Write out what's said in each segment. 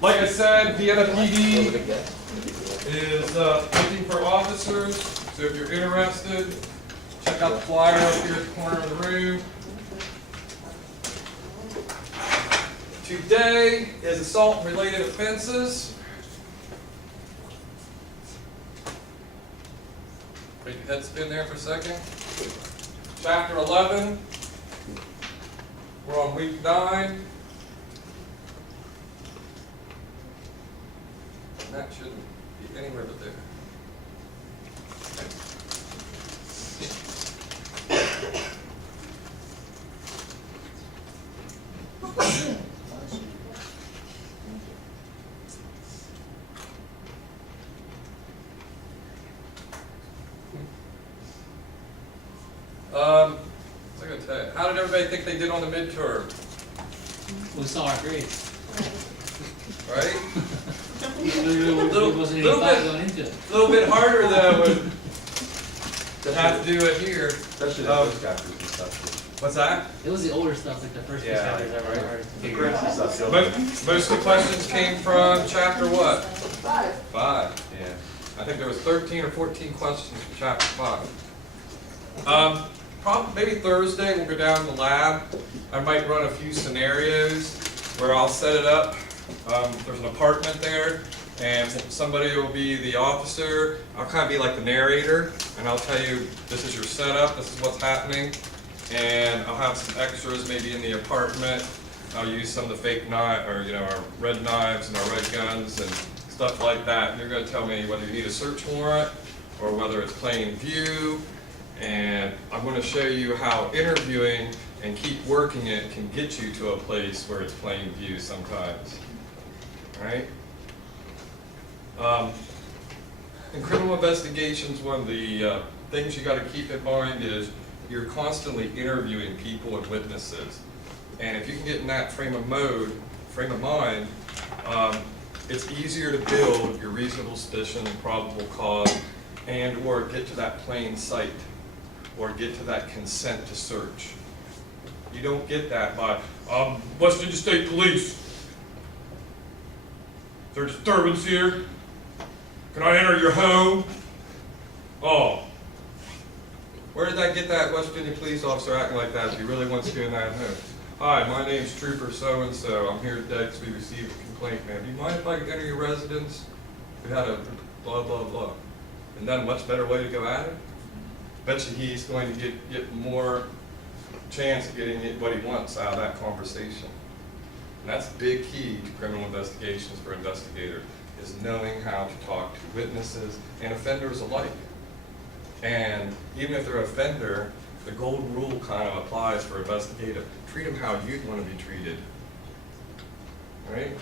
Like I said, the NFPD is looking for officers, so if you're interested, check out the flyer up here at the corner of the room. Today is assault and related offenses. Make your head spin there for a second. Chapter 11. We're on week 9. And that shouldn't be anywhere but there. What's I going to tell you? How did everybody think they did on the midterm? We saw our grades. Right? There wasn't any thought going into it. A little bit harder though to have to do it here. Especially the first chapters and stuff. What's that? It was the older stuff, like the first few chapters that were hard to The figure crazy out. stuff. the Most of the questions came from chapter what? 5. 5. Yeah. I think there was 13 or 14 questions for chapter 5. Probably maybe Thursday we'll go down to the lab. I might run a few scenarios where I'll set it up. There's an apartment there, and somebody will be the officer. I'll kind of be like the narrator, and I'll tell you this is your setup, this is what's happening, and I'll have some extras maybe in the apartment. I'll use some of the fake knives, or our red knives and our red guns and stuff like that. And you're going to tell me whether you need a search warrant or whether it's plain view. And I'm going to show you how interviewing and keep working it can get you to a place where it's plain view sometimes. All right? In criminal investigations, one of the things you got to keep in mind is you're constantly interviewing people and witnesses. And if you can get in that frame of mind, it's easier to build your reasonable suspicion and probable cause, and or get to that plain sight, or get to that consent to search. You don't get that by, West Virginia State Police. Is there a disturbance here? Can I enter your home? Oh. Where did I get that West Virginia police officer acting like that if he really wants to in that home? Hi, my name's Trooper so-and-so. I'm here today because we received a complaint, man. Do you mind if I enter your residence? We had a blah, blah, blah. Isn't that a much better way to go at it? Bet you he's going to get more chance of getting what he wants out of that conversation. And that's a big key to criminal investigations for investigators, is knowing how to talk to witnesses and offenders alike. And even if they're an offender, the golden rule kind of applies for investigative. Treat them how you'd want to be treated. Right?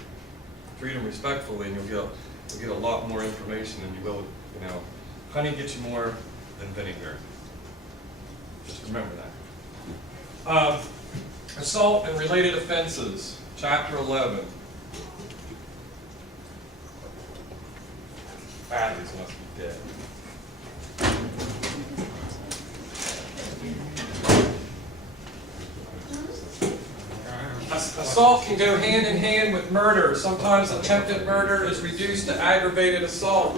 Treat them respectfully, and you'll get a lot more information than you will, honey gets you more than vinegar. Just remember that. Assault and related offenses, chapter 11. Batteries must be dead. Assault can go hand in hand with murder. Sometimes attempted murder is reduced to aggravated assault.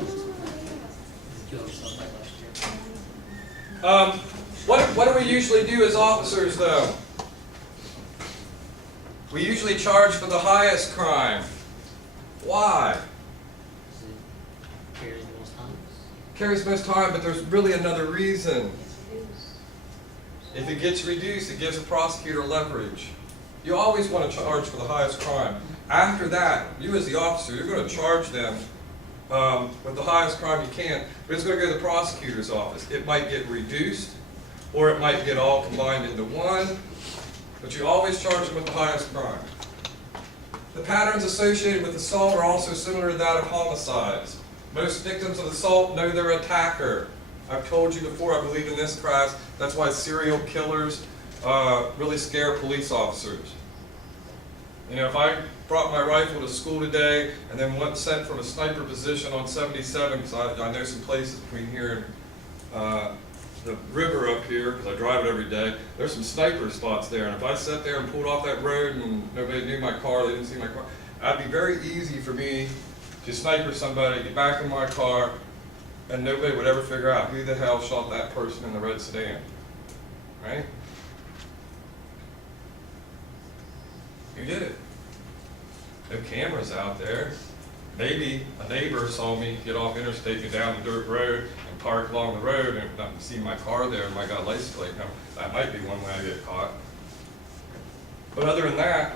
What do we usually do as officers, though? We usually charge for the highest crime. Why? Carries the most time. Carries most time, but there's really another reason. If it gets reduced, it gives the prosecutor leverage. You always want to charge for the highest crime. After that, you as the officer, you're going to charge them with the highest crime you can, but it's going to go to the prosecutor's office. It might get reduced, or it might get all combined into one, but you always charge them with the highest crime. The patterns associated with assault are also similar to that of homicides. Most victims of assault know their attacker. I've told you before, I believe in this class, that's why serial killers really scare police officers. If I brought my rifle to school today and then went sent from a sniper position on 77, because I know some places between here and the river up here, because I drive it every day, there's some sniper spots there, and if I sat there and pulled off that road and nobody knew my car, they didn't see my car, it'd be very easy for me to sniper somebody, get back in my car, and nobody would ever figure out who the hell shot that person in the red sedan, right? Who did it? No cameras out there. Maybe a neighbor saw me get off interstate, get down the dirt road, and park along the road, and not see my car there, and I got a license plate. Now, that might be one way I get caught. But other than that,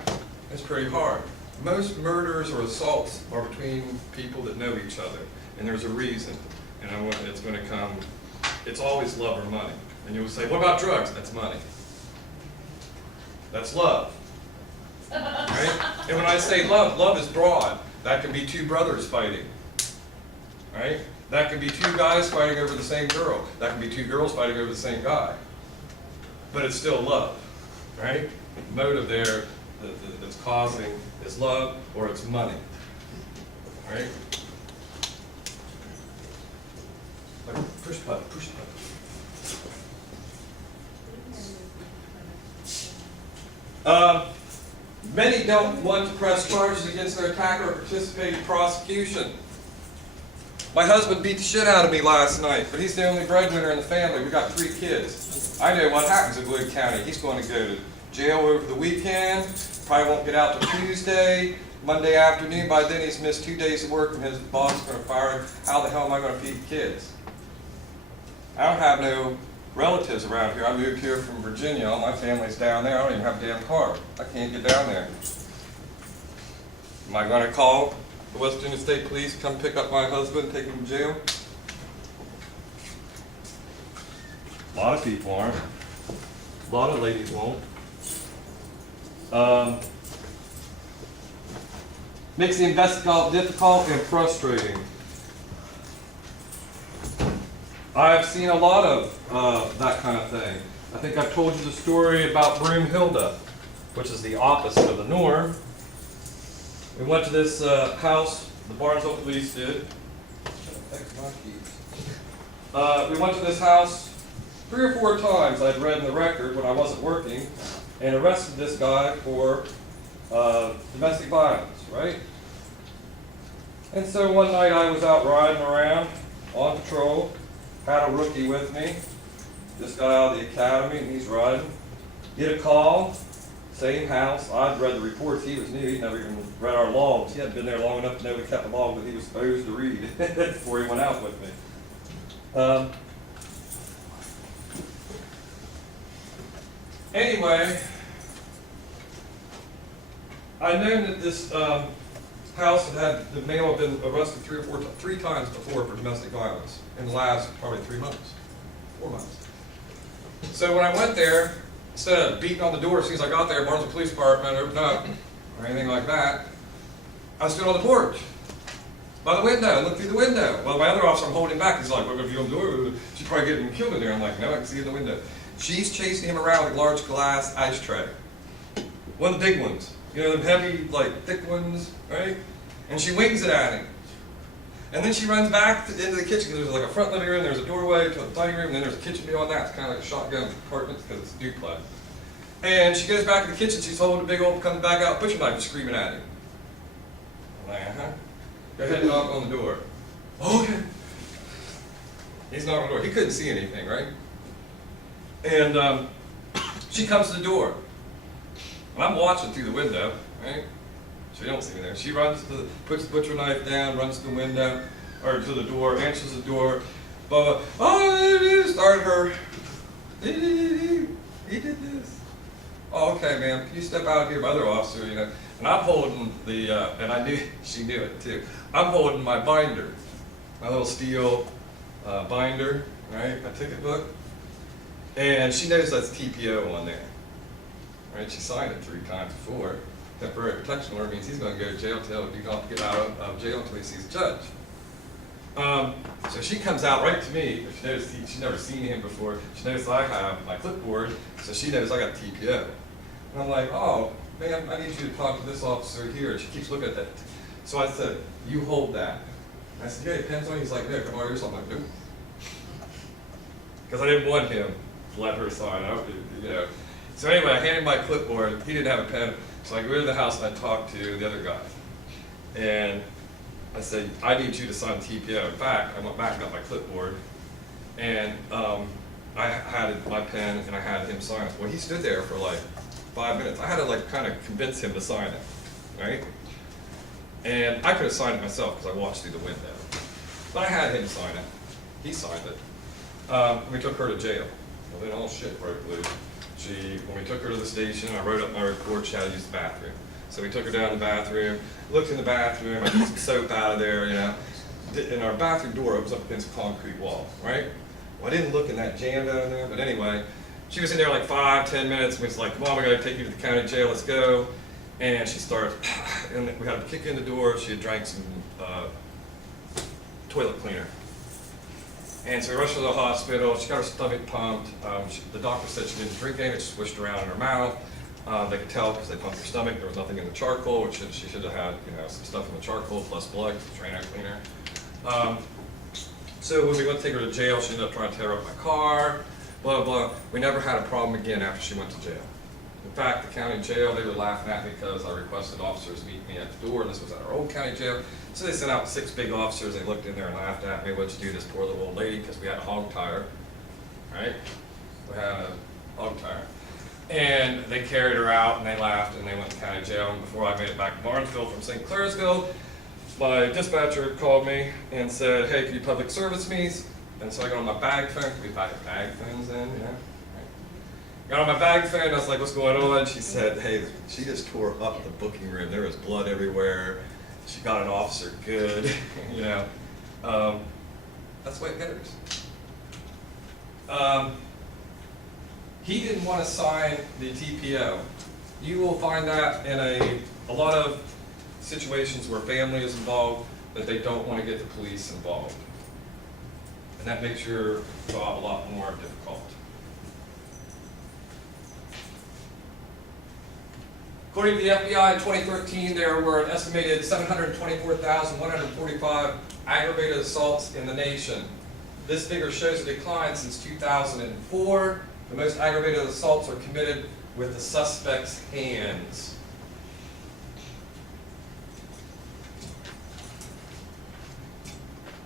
it's pretty hard. Most murders or assaults are between people that know each other, and there's a reason. And it's going to come, it's always love or money. And you'll say, what about drugs? That's money. That's love. Right? And when I say love, love is broad. That can be two brothers fighting. Right? That can be two guys fighting over the same girl. That can be two girls fighting over the same guy. But it's still love. Right? The motive there that's causing is love or it's money. Right? Like push button, push button. Many don't want to press charges against their attacker or participate in prosecution. My husband beat the shit out of me last night, but he's the only breadwinner in the family. We got 3 kids. I know what happens in Wood County. He's going to go to jail over the weekend, probably won't get out till Tuesday, Monday afternoon. By then he's missed 2 days of work and his boss is going to fire him. How the hell am I going to feed the kids? I don't have no relatives around here. I moved here from Virginia. All my family's down there. I don't even have a damn car. I can't get down there. Am I going to call the West Virginia State Police, come pick up my husband and take him to jail? A lot of people aren't. A lot of ladies won't. Makes the investigation difficult and frustrating. I've seen a lot of that kind of thing. I think I've told you the story about Broomhilda, which is the opposite of the norm. We went to this house, the Barnesville police did. We went to this house 3 or 4 times. I'd read in the record when I wasn't working, and arrested this guy for domestic violence, right? And so one night I was out riding around on patrol. Had a rookie with me, just got out of the academy and he's riding. Get a call, same house. I'd read the reports, he was new, he'd never even read our logs. He hadn't been there long enough to know we kept the log that he was supposed to read before he went out with me. Anyway, I know that this house had the male had been arrested 3 times before for domestic violence in the last probably 3 months, 4 months. So when I went there, instead of beating on the door as soon as I got there, Barnesville Police Department opened up or anything like that, I stood on the porch by the window and looked through the window. Well, my other officer, I'm holding him back. He's like, "Well, if you don't do it, she's probably getting killed in there." I'm like, "No, I can see in the window." She's chasing him around with a large glass ice tray, one of the big ones. You know, them heavy, like, thick ones, right? And she wings it at him. And then she runs back into the kitchen, because there's like a front living room, there's a doorway to the dining room, and then there's a kitchen beyond that. It's kind of like a shotgun apartment, because it's a duplex. And she goes back to the kitchen, she's holding a big old, comes back out, butcher knife, and screaming at him. I'm like, uh-huh. Go ahead and knock on the door. Okay. He's knocking on the door. He couldn't see anything, right? And she comes to the door. And I'm watching through the window, right? She don't see me there. She runs to the, puts the butcher knife down, runs to the window, or to the door, answers the door, blah, blah. Oh, started her. He did this. Oh, okay, ma'am. Can you step out here, my other officer, you know? And I'm holding the, and I knew, she knew it too. I'm holding my binder, my little steel binder, right? My ticket book. And she knows that's TPO on there. Right? She signed it 3 times before. Temporary protection order means he's going to go to jail till he don't get out of jail until he sees a judge. So she comes out right to me. She knows she's never seen him before. She knows I have my clipboard, so she knows I got TPO. And I'm like, "Oh, ma'am, I need you to talk to this officer here." And she keeps looking at that. So I said, "You hold that." And I said, "Yeah, it depends on you." He's like, "No, come on, here's something." I'm like, "Nope." because I didn't want him to let her sign up, you know. So anyway, I handed my clipboard. He didn't have a pen, so I go into the house and I talked to the other guy. And I said, I need you to sign TPO. In fact, I went back and got my clipboard, and I had my pen and I had him sign it. Well, he stood there for like 5 minutes. I had to like kind of convince him to sign it, right? And I could have signed it myself because I watched through the window. But I had him sign it. He signed it. We took her to jail. Well, then all shit broke loose. When we took her to the station, I wrote up my report, she had to use the bathroom. So we took her down to the bathroom, looked in the bathroom, I took some soap out of there, you know. And our bathroom door opens up against a concrete wall, right? Well, I didn't look in that jam down there, but anyway, she was in there like 5, 10 minutes, and we was like, come on, we gotta take you to the county jail, let's go. And she started, and we had to kick in the door, she had drank some toilet cleaner. And so we rushed her to the hospital, she got her stomach pumped, the doctor said she didn't drink any, it swished around in her mouth. They could tell because they pumped her stomach, there was nothing in the charcoal, which she should have had, you know, some stuff in the charcoal plus blood, drain out cleaner. So when we went to take her to jail, she ended up trying to tear up my car, blah, blah. We never had a problem again after she went to jail. In fact, the county jail, they were laughing at me because I requested officers meet me at the door, and this was at our old county jail. So they sent out 6 big officers, they looked in there and laughed at me, what'd you do to this poor little old lady, because we had a hog tie her, right? We had a hog tie her. And they carried her out and they laughed and they went to county jail. And before I made it back to Barnesville from St. Clairsville, my dispatcher called me and said, hey, can you public service me? And so I got on my bag phone, we had bag phones then, you know? Got on my bag phone, I was like, what's going on? She said, hey, she just tore up the booking room. There was blood everywhere. She got an officer good, you know. That's the way it goes. He didn't want to sign the TPO. You will find that in a lot of situations where family is involved, that they don't want to get the police involved. And that makes your job a lot more difficult. According to the FBI in 2013, there were an estimated 724,145 aggravated assaults in the nation. This figure shows a decline since 2004. The most aggravated assaults are committed with the suspect's hands.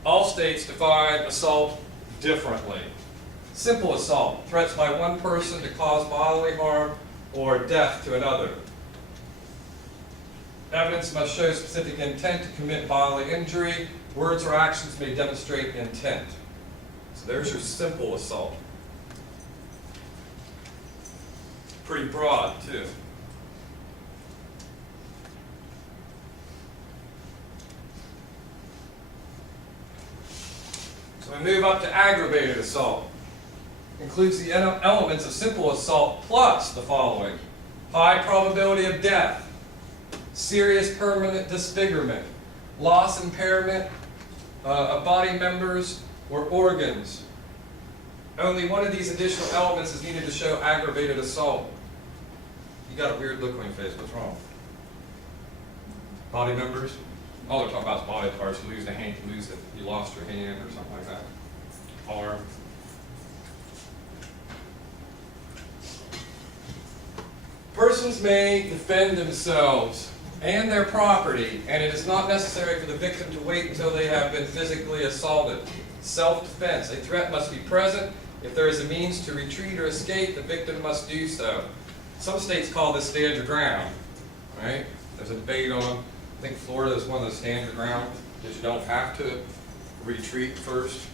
All states define assault differently. Simple assault, threats by one person to cause bodily harm or death to another. Evidence must show specific intent to commit bodily injury. Words or actions may demonstrate intent. So there's your simple assault. Pretty broad, too. So we move up to aggravated assault. Includes the elements of simple assault plus the following: high probability of death, serious permanent disfigurement, loss, impairment of body members or organs. Only one of these additional elements is needed to show aggravated assault. You got a weird look on your face. What's wrong? Body members? All they're talking about is body parts. You lose the hand, you lost your hand or something like that. Arm. Persons may defend themselves and their property, and it is not necessary for the victim to wait until they have been physically assaulted. Self-defense. A threat must be present. If there is a means to retreat or escape, the victim must do so. Some states call this stand your ground, right? There's a debate on, I think Florida is one of the stand your ground, because you don't have to retreat first.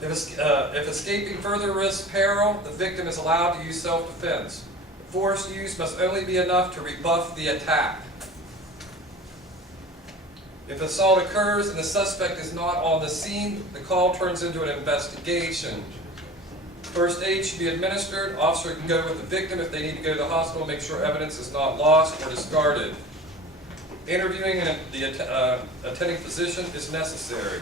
If escaping further risks peril, the victim is allowed to use self-defense. Force use must only be enough to rebuff the attack. If assault occurs and the suspect is not on the scene, the call turns into an investigation. First aid should be administered. Officer can go with the victim if they need to go to the hospital, make sure evidence is not lost or discarded. Interviewing the attending physician is necessary.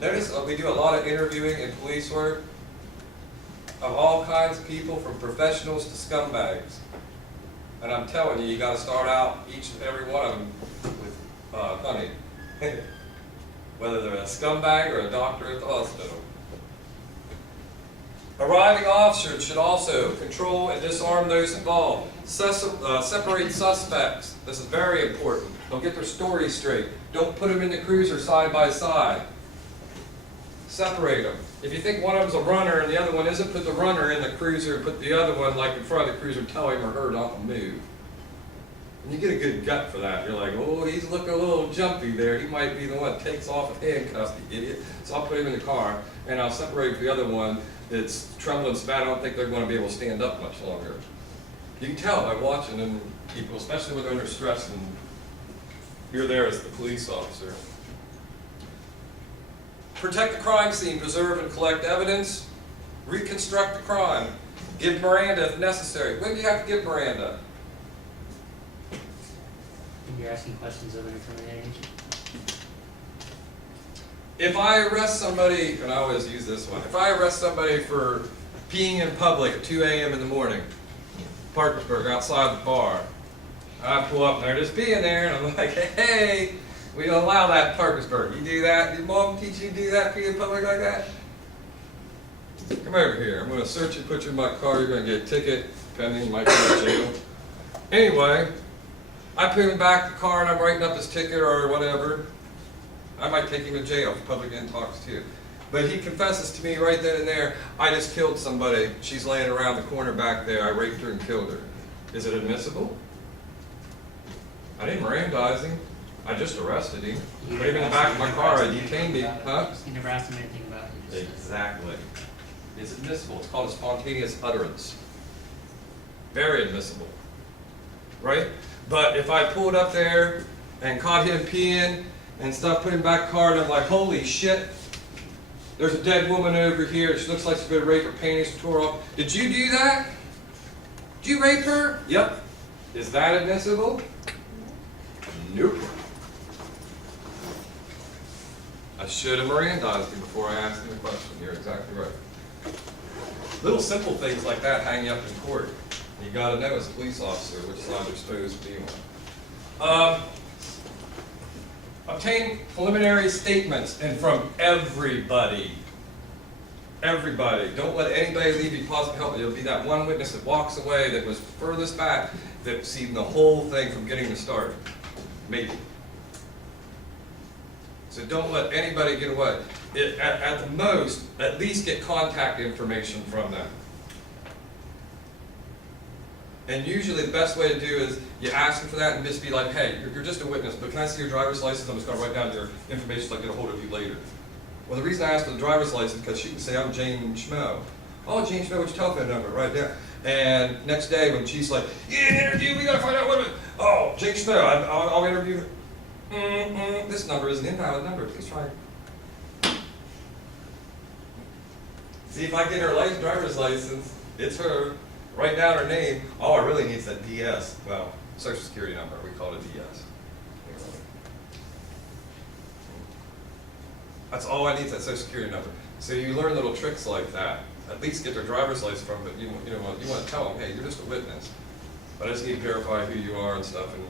Notice we do a lot of interviewing in police work of all kinds of people, from professionals to scumbags. And I'm telling you, you gotta start out each and every one of them with honey. Whether they're a scumbag or a doctor at the hospital. Arriving officers should also control and disarm those involved. Separate suspects. This is very important. Don't get their story straight. Don't put them in the cruiser side by side. Separate them. If you think one of them's a runner and the other one isn't, put the runner in the cruiser and put the other one like in front of the cruiser, tell him or her not to move. And you get a good gut for that. You're like, oh, he's looking a little jumpy there. He might be the one that takes off with handcuffs, the idiot. So I'll put him in the car and I'll separate the other one that's trembling so bad I don't think they're going to be able to stand up much longer. You can tell by watching them people, especially when they're under stress and you're there as the police officer. Protect the crime scene, preserve and collect evidence, reconstruct the crime, give Miranda if necessary. When do you have to give Miranda? When you're asking questions of an incriminating agent. If I arrest somebody, and I always use this one, if I arrest somebody for peeing in public at 2 a.m. in the morning, Parkersburg, outside the bar, I pull up and they're just peeing there, and I'm like, hey, we don't allow that in Parkersburg. You do that? Did mom teach you to do that, pee in public like that? Come over here. I'm going to search you, put you in my car. You're going to get a ticket, pending, you might go to jail. Anyway, I put him in the back of the car and I'm writing up his ticket or whatever. I might take him to jail for public intoxication. But he confesses to me right then and there, I just killed somebody. She's laying around the corner back there. I raped her and killed her. Is it admissible? I didn't Mirandize him. I just arrested him. Put him in the back of my car. I detained him. Huh? You never asked him anything about it. Exactly. It's admissible. It's called a spontaneous utterance. Very admissible. Right? But if I pulled up there and caught him peeing and stuff, put him back in the car, and I'm like, holy shit, there's a dead woman over here. She looks like she's been raped, her panties tore off. Did you do that? Did you rape her? Yep. Is that admissible? Nope. I should have Mirandized him before I asked him the question. You're exactly right. Little simple things like that hang you up in court. You got to know as a police officer which side you're supposed to be on. Obtain preliminary statements and from everybody. Everybody. Don't let anybody leave you positive help. There'll be that one witness that walks away that was furthest back that seen the whole thing from getting to start. Maybe. So don't let anybody get away. At the most, at least get contact information from them. And usually the best way to do is you ask them for that and just be like, hey, you're just a witness, but can I see your driver's license? I'm just going to write down your information so I can get a hold of you later. Well, the reason I asked for the driver's license is because she can say, I'm Jane Schmo. Oh, Jane Schmo, what's your telephone number? Right there. And next day when she's like, you need an interview, we got to find out what it is. Oh, Jane Schmo, I'll interview her. This number is an invalid number. Please try. See, if I get her driver's license, it's her. Write down her name. All I really need is that DS. Well, Social Security number. We call it DS. That's all I need is that Social Security number. So you learn little tricks like that. At least get their driver's license from, but you want to tell them, hey, you're just a witness. But I just need to verify who you are and stuff, and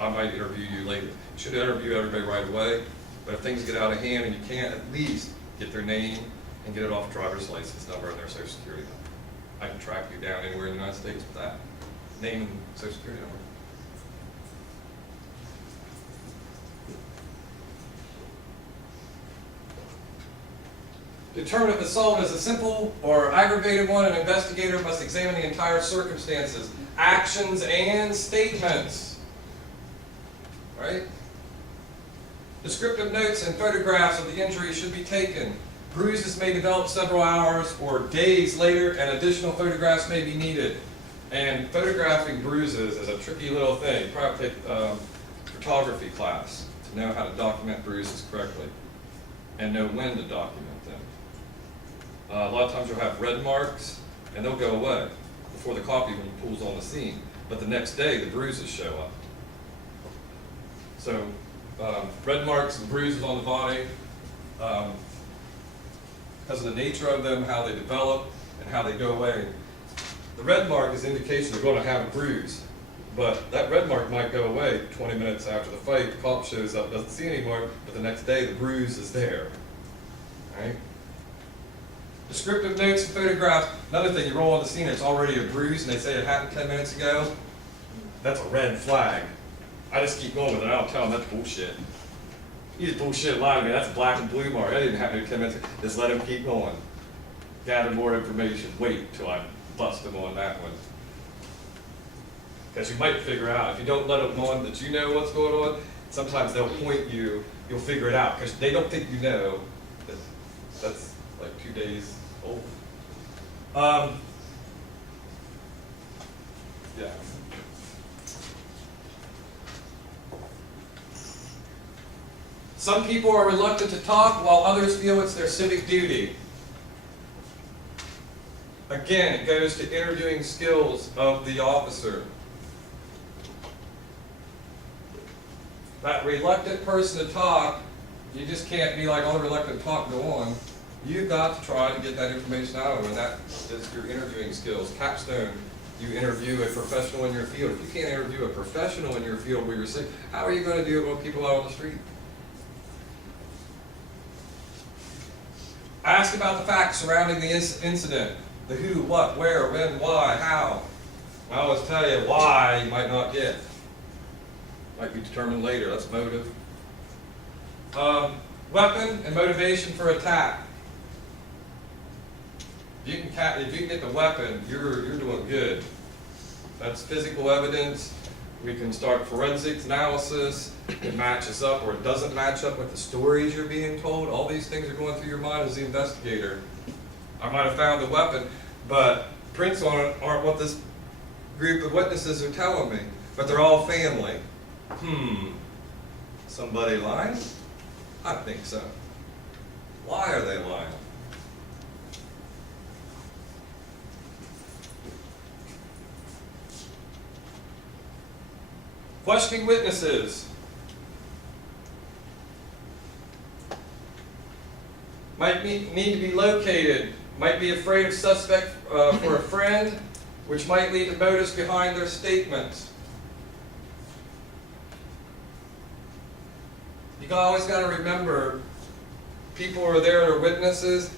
I might interview you later. You should interview everybody right away, but if things get out of hand and you can't, at least get their name and get it off driver's license number and their Social Security number. I can track you down anywhere in the United States with that name and Social Security number. Determine if the assault is a simple or aggravated one. An investigator must examine the entire circumstances, actions, and statements. Right? Descriptive notes and photographs of the injury should be taken. Bruises may develop several hours or days later, and additional photographs may be needed. And photographing bruises is a tricky little thing. You probably take photography class to know how to document bruises correctly and know when to document them. A lot of times you'll have red marks, and they'll go away before the cop even pulls on the scene. But the next day, the bruises show up. So red marks and bruises on the body, because of the nature of them, how they develop, and how they go away. The red mark is indication they're going to have a bruise. But that red mark might go away 20 minutes after the fight. The cop shows up, doesn't see anymore, but the next day the bruise is there. Right? Descriptive notes and photographs. Another thing, you roll on the scene, it's already a bruise, and they say it happened 10 minutes ago. That's a red flag. I just keep going with it. I don't tell them that's bullshit. You just bullshit lying to me. That's a black and blue mark. That didn't happen 10 minutes ago. Just let him keep going. Gather more information. Wait till I bust them on that one. Because you might figure out, if you don't let them on that you know what's going on, sometimes they'll point you, you'll figure it out, because they don't think you know. That's like 2 days old. Yeah. Some people are reluctant to talk, while others feel it's their civic duty. Again, it goes to interviewing skills of the officer. That reluctant person to talk, you just can't be like, oh, reluctant to talk, go on. You've got to try to get that information out of them, and that is your interviewing skills. Capstone, you interview a professional in your field. If you can't interview a professional in your field where you're sick, how are you going to deal with people out on the street? Ask about the facts surrounding the incident. The who, what, where, when, why, how. I always tell you why you might not get. Might be determined later, that's motive. Weapon and motivation for attack. If you can get the weapon, you're doing good. That's physical evidence. We can start forensics analysis. It matches up or it doesn't match up with the stories you're being told. All these things are going through your mind as the investigator. I might have found the weapon, but prints on it aren't what this group of witnesses are telling me. But they're all family. Somebody lying? I think so. Why are they lying? Questioning witnesses. Might need to be located. Might be afraid of suspect for a friend, which might lead to motives behind their statements. You always got to remember, people who are there that are witnesses,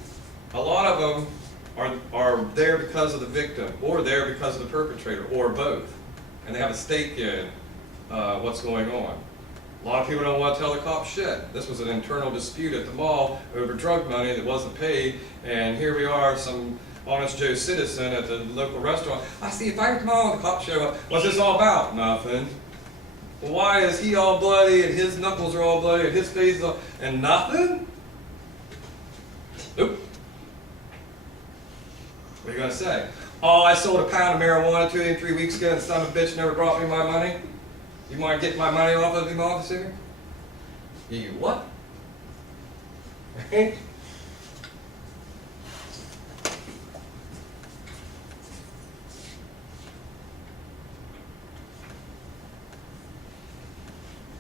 a lot of them are there because of the victim, or there because of the perpetrator, or both. And they have a stake in what's going on. A lot of people don't want to tell the cops shit. This was an internal dispute at the mall over drug money that wasn't paid, and here we are, some honest Joe citizen at the local restaurant. I see, if I come on, the cops show up. What's this all about? Nothing. Well, why is he all bloody and his knuckles are all bloody and his face is all, and nothing? Nope. What are you going to say? Oh, I sold a pound of marijuana 2 3 weeks ago and the son of a bitch never brought me my money? You want to get my money off of him, officer? You what?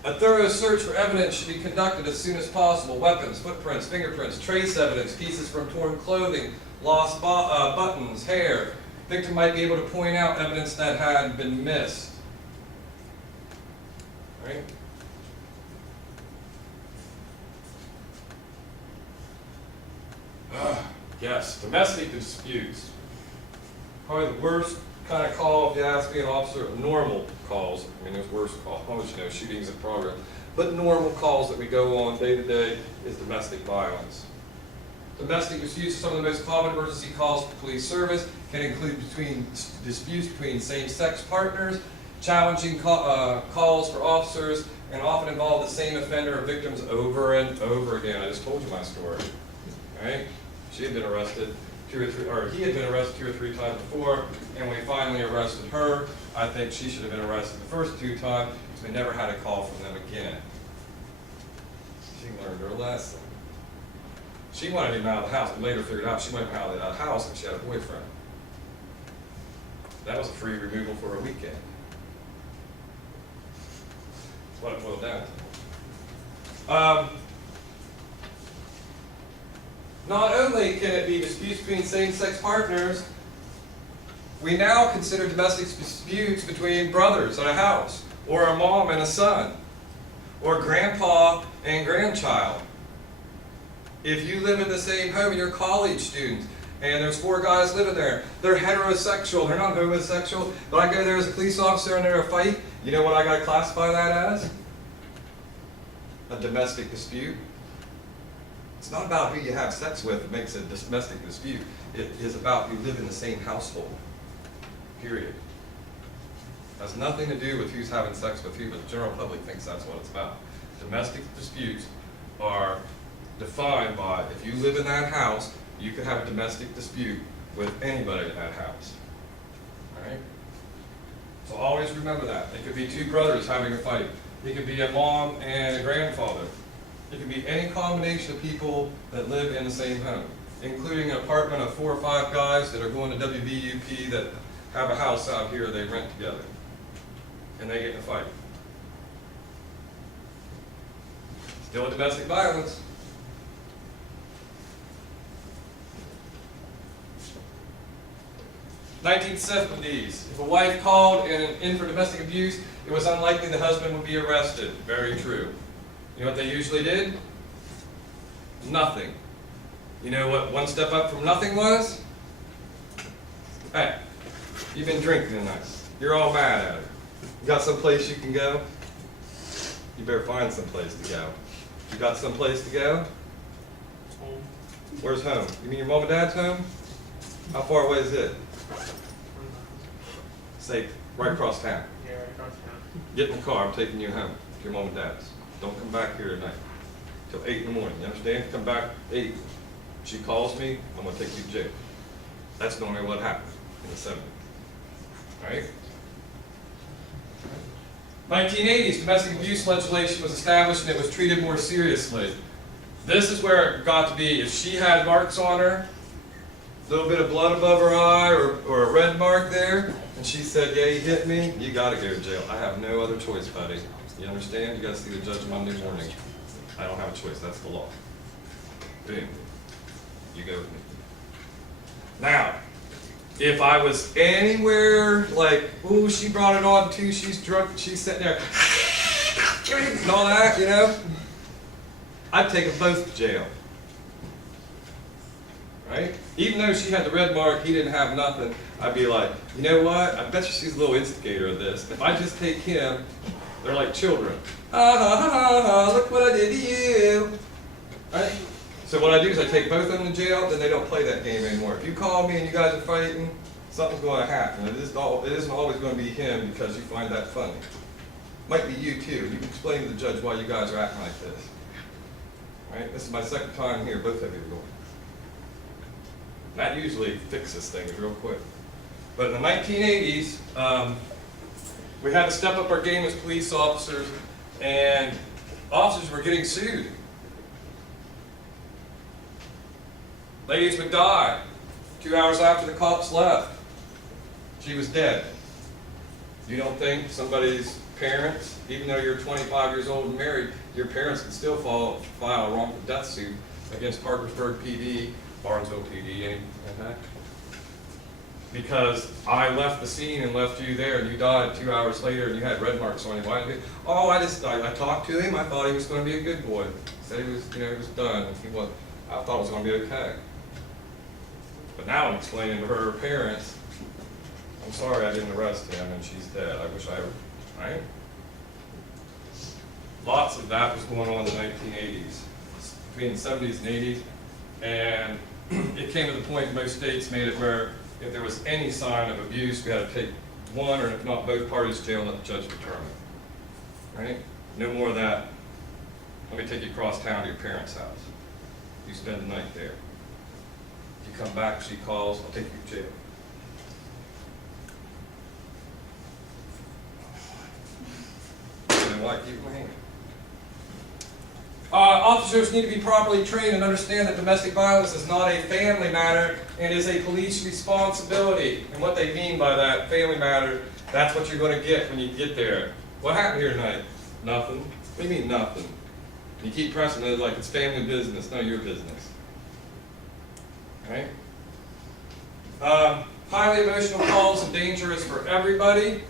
A thorough search for evidence should be conducted as soon as possible. Weapons, footprints, fingerprints, trace evidence, pieces from torn clothing, lost buttons, hair. Victim might be able to point out evidence that had been missed. Right? Yes, domestic disputes. Probably the worst kind of call, if you ask me, an officer. Normal calls. I mean, there's worse calls, you know, shootings in progress. But normal calls that we go on day to day is domestic violence. Domestic disputes are some of the most common emergency calls for police service. Can include disputes between same-sex partners, challenging calls for officers, and often involve the same offender or victims over and over again. I just told you my story. Right? She had been arrested 2 or 3, or he had been arrested 2 or 3 times before, and we finally arrested her. I think she should have been arrested the first 2 times, because we never had a call from them again. She learned her lesson. She wanted him out of the house, but later figured out she wanted him out of the house and she had a boyfriend. That was a free removal for a weekend. That's what it boiled down to. Not only can it be disputes between same-sex partners, We now consider domestic disputes between brothers at a house, or a mom and a son, or grandpa and grandchild. If you live in the same home and you're college students, and there's 4 guys living there, they're heterosexual, they're not homosexual, but I go there as a police officer and there's a fight, you know what I gotta classify that as? A domestic dispute. It's not about who you have sex with that makes it a domestic dispute. It is about who live in the same household. Period. Has nothing to do with who's having sex with who, but the general public thinks that's what it's about. Domestic disputes are defined by, if you live in that house, you could have a domestic dispute with anybody in that house. Alright? So always remember that. It could be 2 brothers having a fight. It could be a mom and a grandfather. It could be any combination of people that live in the same home, including an apartment of 4 or 5 guys that are going to WVUP that have a house out here they rent together. And they get in a fight. Still a domestic violence. "1970s, if a wife called in for domestic abuse, it was unlikely the husband would be arrested." Very true. You know what they usually did? Nothing. You know what one step up from nothing was? Hey, you've been drinking tonight. You're all mad at her. You got some place you can go? You better find some place to go. You got some place to go? Home. Where's home? You mean your mom and dad's home? How far away is it? Say, right across town. Yeah, right across town. Get in the car, I'm taking you home to your mom and dad's. Don't come back here tonight till 8 in the morning. You understand? Come back 8. She calls me, I'm gonna take you to jail. That's normally what happened in the 70s. Alright? 1980s, domestic abuse legislation was established and it was treated more seriously. This is where it got to be. If she had marks on her, a little bit of blood above her eye or a red mark there, and she said, "Yeah, you hit me," you gotta go to jail. I have no other choice, buddy. You understand? You gotta see the judge Monday morning. I don't have a choice, that's the law. Boom. You go with me. Now, if I was anywhere like, ooh, she brought it on too, she's drunk, she's sitting there, and all that, you know, I'd take them both to jail. Right? Even though she had the red mark, he didn't have nothing, I'd be like, you know what? I bet you she's a little instigator of this. If I just take him, they're like children. Ha ha ha ha ha, look what I did to you. Right? So what I do is I take both of them to jail, then they don't play that game anymore. If you call me and you guys are fighting, something's going to happen. It isn't always going to be him because you find that funny. Might be you too. You can explain to the judge why you guys are acting like this. Right? This is my 2nd time here, both of you are going. That usually fixes things real quick. But in the 1980s, we had to step up our game as police officers, and officers were getting sued. Lady McDye, 2 hours after the cops left, she was dead. You don't think somebody's parents, even though you're 25 years old and married, your parents can still file a wrongful death suit against Parkersburg PD, Barnesville PD, okay? Because I left the scene and left you there, and you died 2 hours later, and you had red marks on you. Why did you? Oh, I talked to him. I thought he was going to be a good boy. Said he was, he was done. I thought it was going to be okay. But now I'm explaining to her parents, I'm sorry I didn't arrest him, and she's dead. I wish I, right? Lots of that was going on in the 1980s, between the 70s and 80s, and it came to the point most states made it where if there was any sign of abuse, we had to take one or if not both parties to jail and let the judge determine. Right? No more of that. Let me take you across town to your parents' house. You spend the night there. If you come back, she calls, I'll take you to jail. And why keep my hand? Officers need to be properly trained and understand that domestic violence is not a family matter and is a police responsibility. And what they mean by that, family matter, that's what you're going to get when you get there. What happened here tonight? Nothing. What do you mean nothing? You keep pressing it like it's family business, not your business. Right? highly emotional calls and dangerous for everybody.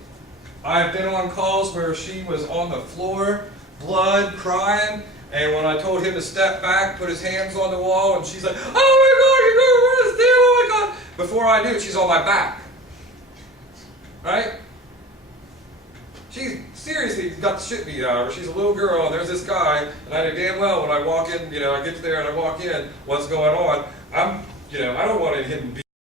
I've been on calls where she was on the floor, blood, crying, and when I told him to step back, put his hands on the wall, and she's like, "Oh my God, you're going to arrest him, oh my God." Before I knew it, she's on my back. Right? She seriously got the shit beat out of her. She's a little girl, and there's this guy, and I know damn well when I walk in, I get there and I walk in, what's going on. I don't want him to be